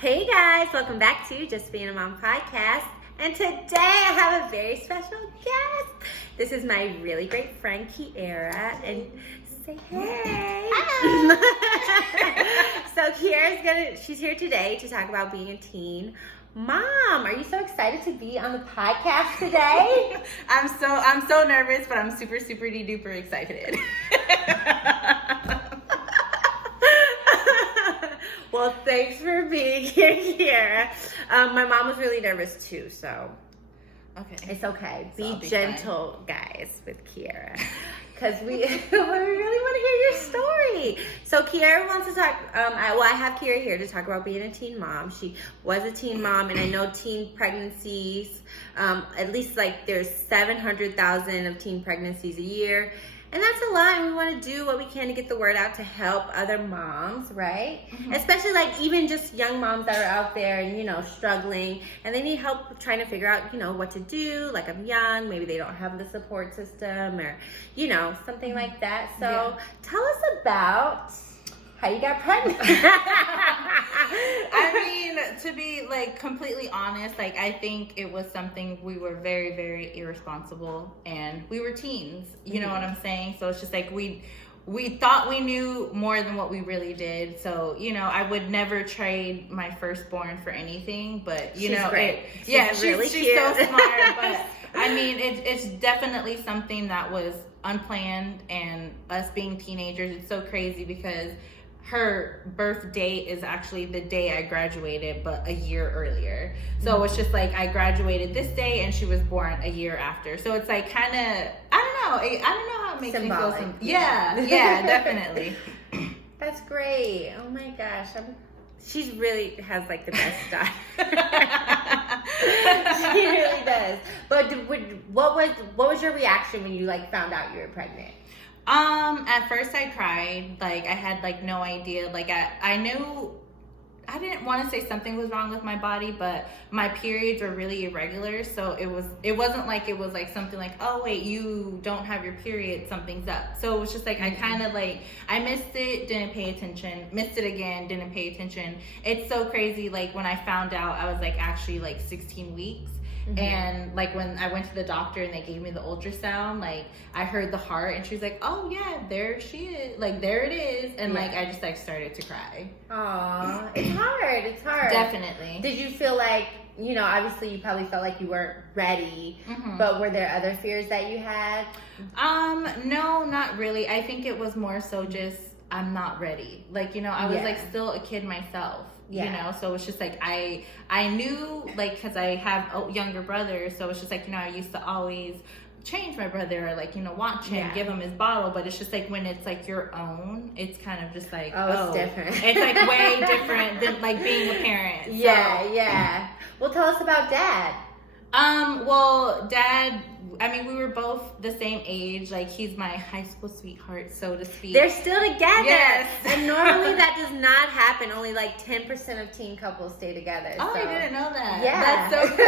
Hey guys, welcome back to Just Being a Mom podcast. And today I have a very special guest. This is my really great friend Kiara. And say hey. So she's here today to talk about being a teen mom. Are you so excited to be on the podcast today? I'm so nervous, but I'm super duper excited. Well, thanks for being here, Kiara. My mom was really nervous too, so okay, it's okay. So Be gentle, guys, with Kiara, because we really want to hear your story. So Kiara wants to talk. I have Kiara here to talk about being a teen mom. She was a teen mom, and I know teen pregnancies. At least there's 700,000 of teen pregnancies a year. And that's a lot, and we want to do what we can to get the word out to help other moms, right? Mm-hmm. Especially even just young moms that are out there and, struggling, and they need help trying to figure out, what to do. Like, I'm young, maybe they don't have the support system or, something like that. So Tell us about how you got pregnant. I mean, to be completely honest, I think it was something we were very, very irresponsible, and we were teens. You know what I'm saying? So it's just we thought we knew more than what we really did. So, I would never trade my firstborn for anything, but she's great. She's really cute. She's so smart, but I mean, it's definitely something that was unplanned, and us being teenagers, it's so crazy because her birth date is actually the day I graduated, but a year earlier. So it's just I graduated this day and she was born a year after. So it's kind of, I don't know how it makes symbolic. Me feel. Yeah, definitly. That's great. Oh my gosh. She really has the best style. She really does. But what was your reaction when you found out you were pregnant? At first I cried. I had no idea. I knew, I didn't want to say something was wrong with my body, but my periods were really irregular. So it wasn't something oh wait, you don't have your period, something's up. So it was just I kind of I missed it, didn't pay attention, missed it again, didn't pay attention. It's so crazy. When I found out, I was actually 16 weeks. Mm-hmm. And when I went to the doctor and they gave me the ultrasound, I heard the heart, and she was oh yeah, there she is, there it is, and I just started to cry. Aw, it's hard. Definitely. Did you feel obviously you probably felt you weren't ready, but were there other fears that you had? No, not really. I think it was more so just I'm not ready. I was still a kid myself. Yeah. So it's just I knew, because I have a younger brother, so it's just I used to always change my brother or watch him, give him his bottle, but it's just when it's your own, it's kind of just it's different. It's way different than being a parent. Yeah. Well, tell us about Dad. Well, Dad, I mean, we were both the same age. He's my high school sweetheart, so to speak. They're still together. Yes. And normally that does not happen. Only 10% of teen couples stay together. Oh, so. I didn't know that. Yeah. That's so cool.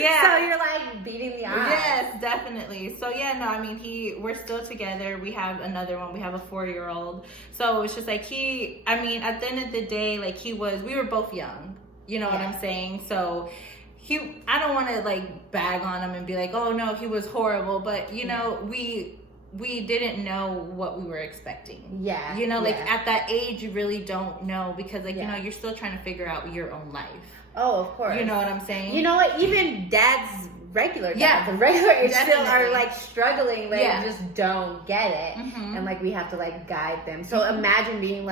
Yeah. So you're beating the odds. Yes, definitely. So yeah, no, I mean, we're still together. We have another one. We have a 4-year-old. So it's just at the end of the day, we were both young. You know what I'm saying? So I don't want to bag on him and be oh no, he was horrible, but we didn't know what we were expecting. Yeah. At that age you really don't know, because you're still trying to figure out your own life. Oh, of course. You know what I'm saying? You know what? Even Dad's regular dads, the regular age still are struggling. Just don't get it. Mm-hmm. And we have to guide them. So imagine being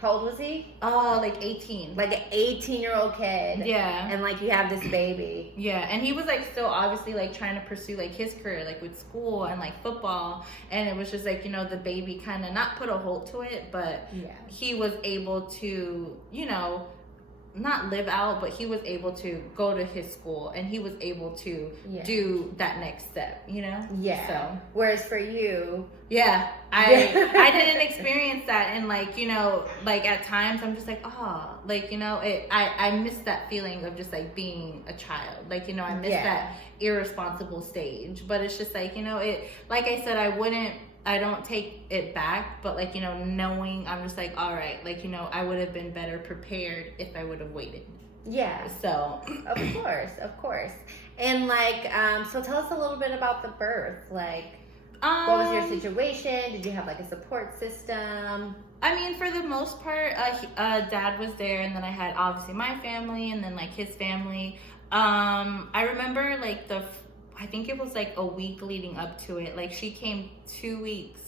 how old was he? 18. An 18-year-old kid. Yeah. And you have this baby. Yeah, and he was still obviously trying to pursue his career with school and football, and it was just the baby kind of not put a halt to it, but he was able to not live out, but he was able to go to his school, and he was able to do that next step, Yeah. So whereas for you, I didn't experience that, and at times I'm just I miss that feeling of just being a child, I miss that irresponsible stage. But it's just it, like I said, I wouldn't I don't take it back, but like, you know, knowing, I'm just like, all right, like, you know, I would have been better prepared if I would have waited. Yeah. So Of course. And like, so tell us a little bit about the birth. Like, what was your situation? Did you have like a support system? I mean, for the most part, Dad was there, and then I had obviously my family, and then like his family. I remember like I think it was like a week leading up to it. Like she came 2 weeks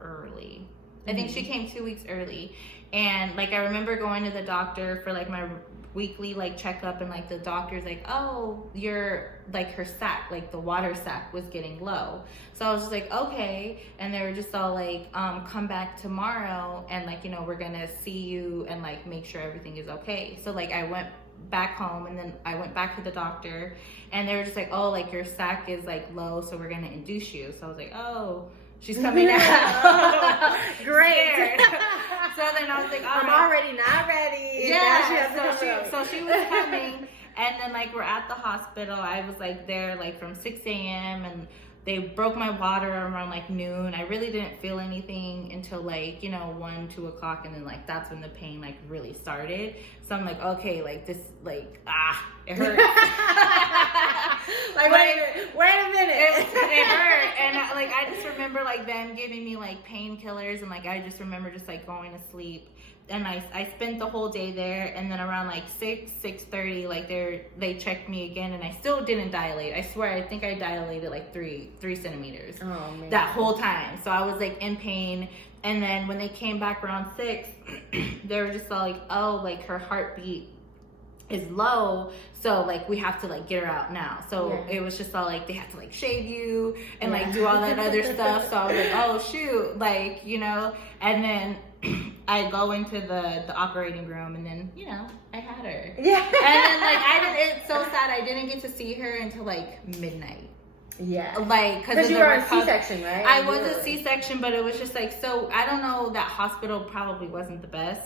early. I think she came 2 weeks early, and like I remember going to the doctor for like my weekly like checkup, and like the doctor's like, oh, your like her sac, like the water sac was getting low. So I was just like, okay. And they were just all like, come back tomorrow, and like, you know, we're gonna see you and like make sure everything is okay. So like I went back home, and then I went back to the doctor, and they were just like, oh, like your sac is like low, so we're gonna induce you. So I was like, oh, she's coming out. Great. So then I was like, I'm already not ready. Yeah. So she was coming, and then like we're at the hospital. I was like there like from 6 a.m. and they broke my water around like noon. I really didn't feel anything until like, you know, 1, 2 o'clock, and then like that's when the pain like really started. So I'm like, okay, like this, like it hurts. Like wait a minute. It hurt, and I just remember like them giving me like painkillers, and like I just remember just like going to sleep. And I spent the whole day there, and then around like 6:30, like they checked me again, and I still didn't dilate. I swear, I think I dilated like 3 centimeters. Oh man. That whole time. So I was like in pain. And then when they came back around 6, they were just all like, oh, like her heartbeat is low, so like we have to like get her out now. So it was just all like they had to like shave you and like do all that other stuff. So I was like, oh shoot, like, you know. And then I go into the operating room, and then, you know, I had her. Yeah. And then like it's so sad I didn't get to see her until like midnight. Yeah. Like, because you were a C-section, right? I was a C-section, but it was just like, so I don't know, that hospital probably wasn't the best,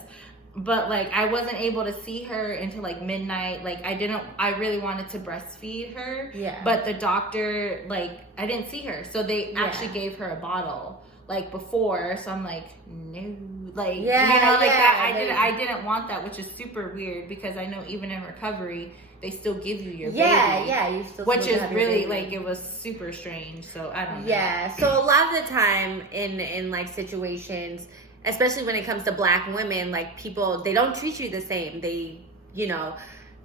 but like I wasn't able to see her until like midnight. Like I really wanted to breastfeed her. Yeah. But the doctor, like, I didn't see her, so they actually gave her a bottle like before. So I'm like, no, like, you know, like that. I didn't want that, which is super weird because I know even in recovery they still give you your baby. Yeah, you still. Which is really like, it was super strange. So I don't know. Yeah. So a lot of the time in like situations, especially when it comes to Black women, like people, they don't treat you the same. They, you know,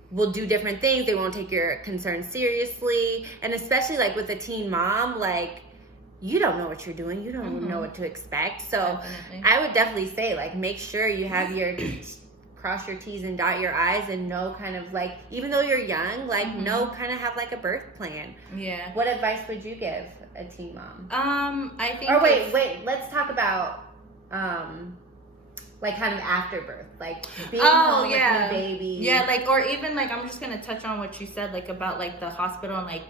will do different things. They won't take your concerns seriously. And especially like with a teen mom, like you don't know what you're doing. You don't know what to expect. So definitely. I would definitely say like make sure you have your cross your T's and dot your I's, and know kind of like, even though you're young, like know kind of have like a birth plan. Yeah. What advice would you give a teen mom? I think. Or wait. Let's talk about like kind of after birth, like being home with your baby. Yeah, like, or even like, I'm just gonna touch on what you said, like about like the hospital and like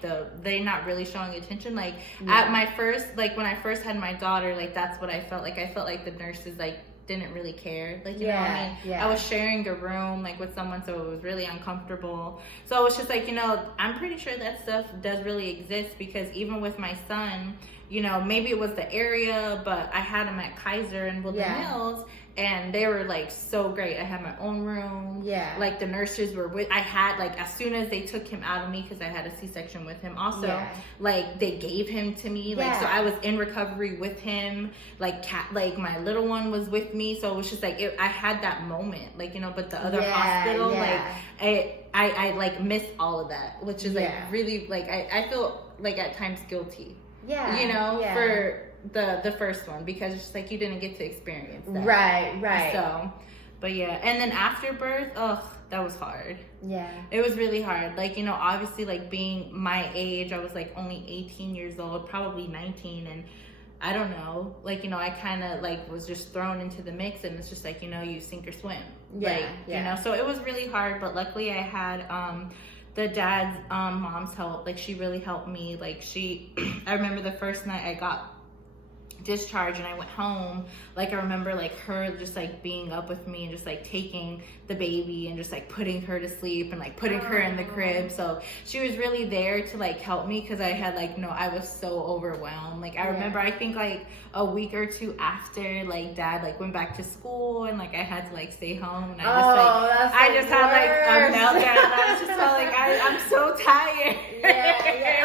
they not really showing attention. Like at my first, like when I first had my daughter, like that's what I felt like. I felt like the nurses like didn't really care, like, you know what I mean? I was sharing a room like with someone, so it was really uncomfortable. So it's just like, you know, I'm pretty sure that stuff does really exist, because even with my son, you know, maybe it was the area, but I had him at Kaiser and Woodland Hills, and they were like so great. I had my own room. Yeah. Like the nurses were with, I had like, as soon as they took him out of me, because I had a C-section with him also, like they gave him to me. Like, so I was in recovery with him. Like like my little one was with me. So it was just like, I had that moment, like, you know, but the other hospital, like I like miss all of that, which is like really, like, I feel like at times guilty. Yeah. You know, for the first one, because it's just like you didn't get to experience that. Right. So, but yeah, and then after birth, that was hard. Yeah. It was really hard. Like, you know, obviously like being my age, I was like only 18 years old, probably 19, and I don't know, like, you know, I kind of like was just thrown into the mix, and it's just like, you know, you sink or swim. Like, you know, so it was really hard, but luckily I had the dad's mom's help. Like, she really helped me. Like, I remember the first night I got discharged and I went home, like I remember like her just like being up with me and just like taking the baby and just like putting her to sleep and like putting her in the crib. So she was really there to like help me, because I had like I was so overwhelmed. Like I remember I think like a week or two after, like Dad like went back to school and like I had to like stay home, and I just had like a meltdown. I just felt like I'm so tired.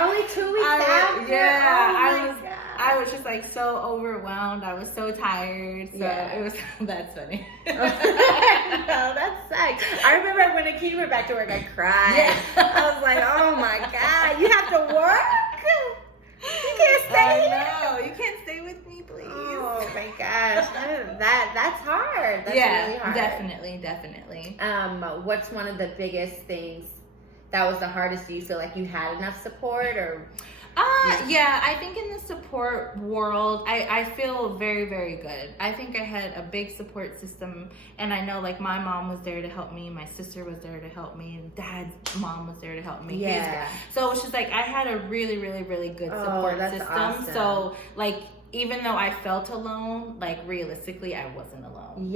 Only 2 weeks after. I was just like so overwhelmed. I was so tired. So it was, that's funny. No, that sucks. I remember when Akita went back to work, I cried. I was like, oh my God, you have to work? You can't stay here? No, you can't stay with me, please. Oh my gosh. That's hard. That's really hard. Definitely. What's one of the biggest things that was the hardest? Do you feel like you had enough support, or? I think in the support world, I feel very, very good. I think I had a big support system, and I know like my mom was there to help me, my sister was there to help me, and Dad's mom was there to help me. So it's just like I had a really, really, really good support system. Awesome. So like even though I felt alone, like realistically I wasn't alone.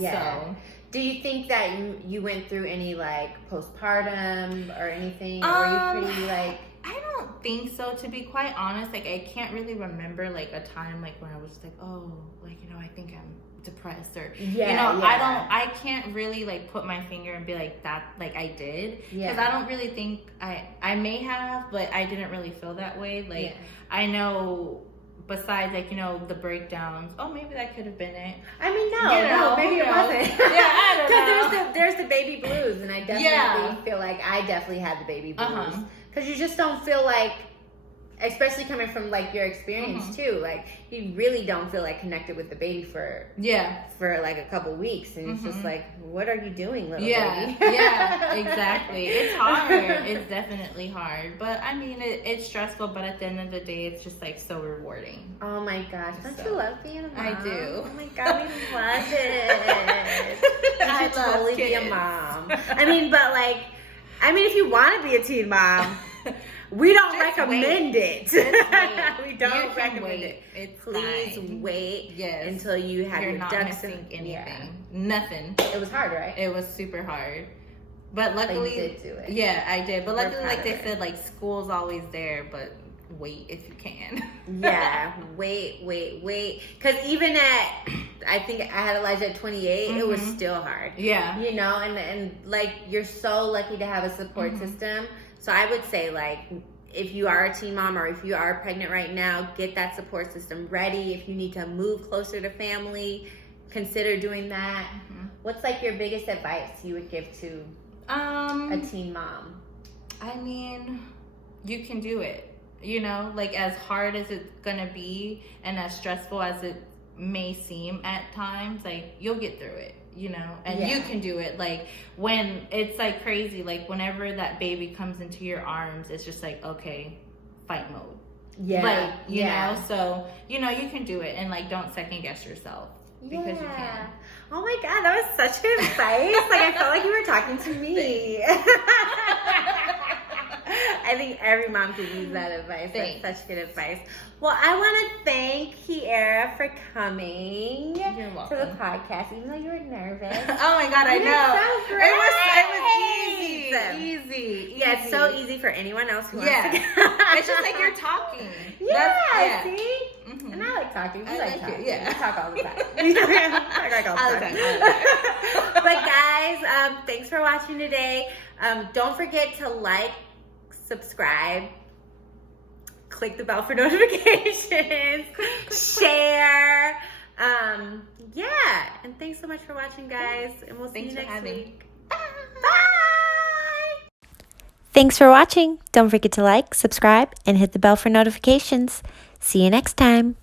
So do you think that you went through any like postpartum or anything? Or were you pretty like? I don't think so, to be quite honest. Like I can't really remember like a time like when I was like, oh, like I think I'm depressed, or I can't really like put my finger and be like that like I did, because I don't really think I may have, but I didn't really feel that way. Like I know besides like the breakdowns, oh maybe that could have been it. I mean no, maybe it wasn't. I don't know. Because there's the baby blues, and I definitely feel like I definitely had the baby blues. Because you just don't feel like, especially coming from like your experience too, like you really don't feel like connected with the baby for like a couple weeks, and it's just like, what are you doing, little baby? Exactly. It's hard. It's definitely hard, but I mean it's stressful, but at the end of the day it's just like so rewarding. Oh my gosh, don't you love being a mom? I do. Oh my God, we love it. You should totally be a mom. If you want to be a teen mom, we don't recommend it. We don't recommend it. Please wait until you have your ducks in anything. Nothing. It was hard, right? It was super hard. But luckily, you did do it. Yeah, I did. But luckily, like they said, like school's always there, but wait if you can. Wait. Because even I think I had Elijah at 28, it was still hard. And like you're so lucky to have a support system. So I would say like, if you are a teen mom or if you are pregnant right now, get that support system ready. If you need to move closer to family, consider doing that. What's like your biggest advice you would give to a teen mom? I mean, you can do it. Like as hard as it's gonna be and as stressful as it may seem at times, like you'll get through it. And you can do it. Like when it's like crazy, like whenever that baby comes into your arms, it's just like, okay, fight mode. You know, so you can do it, and like don't second guess yourself because you can. Oh my God, that was such good advice. Like I felt like you were talking to me. I think every mom could use that advice. Thanks. That's such good advice. Well, I want to thank Kiera for coming You're to welcome. the podcast, even though you were nervous. Oh my God, I know. It was easy. Yeah, it's so easy for anyone else who wants to get. It's just like you're talking. See? And I like talking. We like talking. Yeah. We talk all the time. We talk all the time. But guys, thanks for watching today. Don't forget to like, subscribe, click the bell for notifications, share. And thanks so much for watching, guys. And we'll see you next week. Bye. Thanks for watching. Don't forget to like, subscribe, and hit the bell for notifications. See you next time.